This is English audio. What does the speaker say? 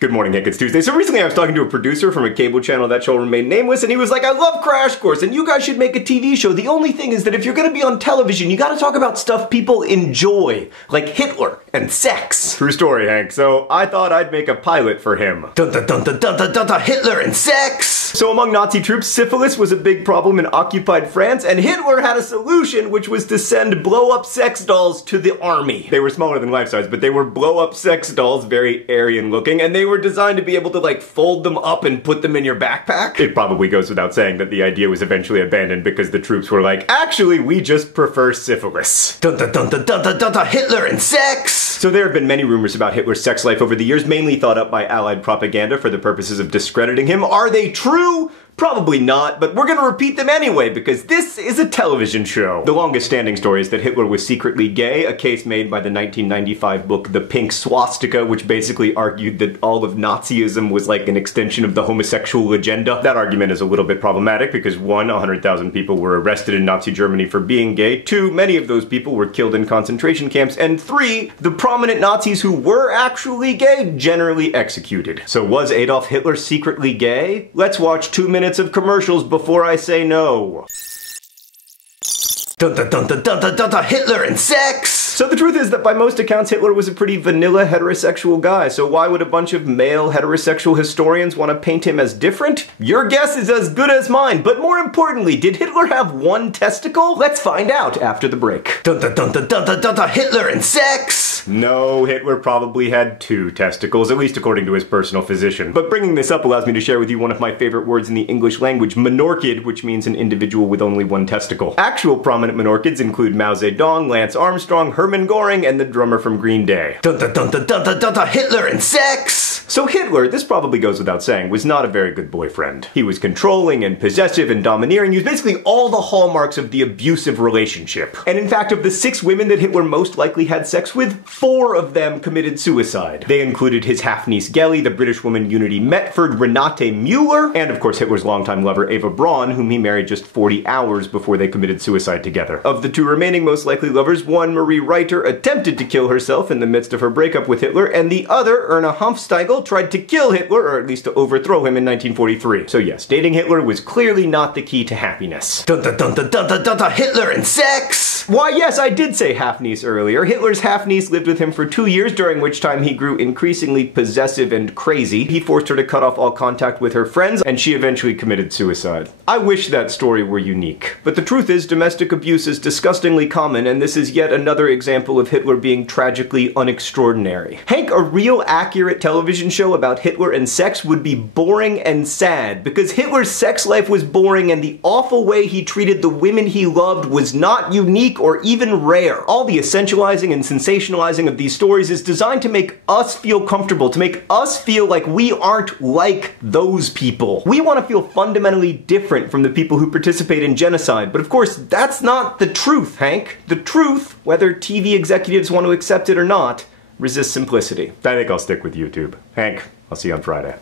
Good morning, Hank. It's Tuesday. So recently I was talking to a producer from a cable channel that shall remain nameless, and he was like, I love Crash Course, and you guys should make a TV show. The only thing is that if you're gonna be on television, you gotta talk about stuff people enjoy, like Hitler and sex. True story, Hank. So I thought I'd make a pilot for him. Dun dun dun dun dun dun dun dun, Hitler and sex! So among Nazi troops, syphilis was a big problem in occupied France, and Hitler had a solution, which was to send blow-up sex dolls to the army. They were smaller than life-size, but they were blow-up sex dolls, very Aryan looking, and they were designed to be able to like fold them up and put them in your backpack. It probably goes without saying that the idea was eventually abandoned because the troops were like, actually, we just prefer syphilis. Dun dun dun dun dun dun dun dun, Hitler and sex! So there have been many rumors about Hitler's sex life over the years, mainly thought up by Allied propaganda for the purposes of discrediting him. Are they true? Probably not, but we're gonna repeat them anyway because this is a television show. The longest standing story is that Hitler was secretly gay, a case made by the 1995 book The Pink Swastika, which basically argued that all of Nazism was like an extension of the homosexual agenda. That argument is a little bit problematic because 1, 100,000 people were arrested in Nazi Germany for being gay, 2, many of those people were killed in concentration camps, and 3, the prominent Nazis who were actually gay generally executed. So was Adolf Hitler secretly gay? Let's watch 2 minutes of commercials before I say no. Dun dun dun dun dun dun dun dun, Hitler and sex! So the truth is that by most accounts Hitler was a pretty vanilla heterosexual guy, so why would a bunch of male heterosexual historians want to paint him as different? Your guess is as good as mine, but more importantly, did Hitler have 1 testicle? Let's find out after the break. Dun dun dun dun dun dun dun dun, Hitler and sex! No, Hitler probably had 2 testicles, at least according to his personal physician. But bringing this up allows me to share with you one of my favorite words in the English language, menorchid, which means an individual with only 1 testicle. Actual prominent menorchids include Mao Zedong, Lance Armstrong, Hermann Göring, and the drummer from Green Day. Dun dun dun dun dun dun dun dun, Hitler and sex! So Hitler, this probably goes without saying, was not a very good boyfriend. He was controlling and possessive and domineering. He was basically all the hallmarks of the abusive relationship. And in fact, of the 6 women that Hitler most likely had sex with, 4 of them committed suicide. They included his half-niece Geli, the British woman Unity Metford, Renate Mueller, and of course Hitler's longtime lover Eva Braun, whom he married just 40 hours before they committed suicide together. Of the 2 remaining most likely lovers, one, Marie Reiter, attempted to kill herself in the midst of her breakup with Hitler, and the other, Erna Humpfsteigl, tried to kill Hitler, or at least to overthrow him in 1943. So yes, dating Hitler was clearly not the key to happiness. Dun dun dun dun dun dun dun dun, Hitler and sex! Why yes, I did say half-niece earlier. Hitler's half-niece lived with him for 2 years, during which time he grew increasingly possessive and crazy. He forced her to cut off all contact with her friends, and she eventually committed suicide. I wish that story were unique. But the truth is, domestic abuse is disgustingly common, and this is yet another example of Hitler being tragically unextraordinary. Hank, a real accurate television show about Hitler and sex would be boring and sad, because Hitler's sex life was boring and the awful way he treated the women he loved was not unique or even rare. All the essentializing and sensationalizing of these stories is designed to make us feel comfortable, to make us feel like we aren't like those people. We want to feel fundamentally different from the people who participate in genocide, but of course that's not the truth, Hank. The truth, whether TV executives want to accept it or not, resists simplicity. I think I'll stick with YouTube. Hank, I'll see you on Friday.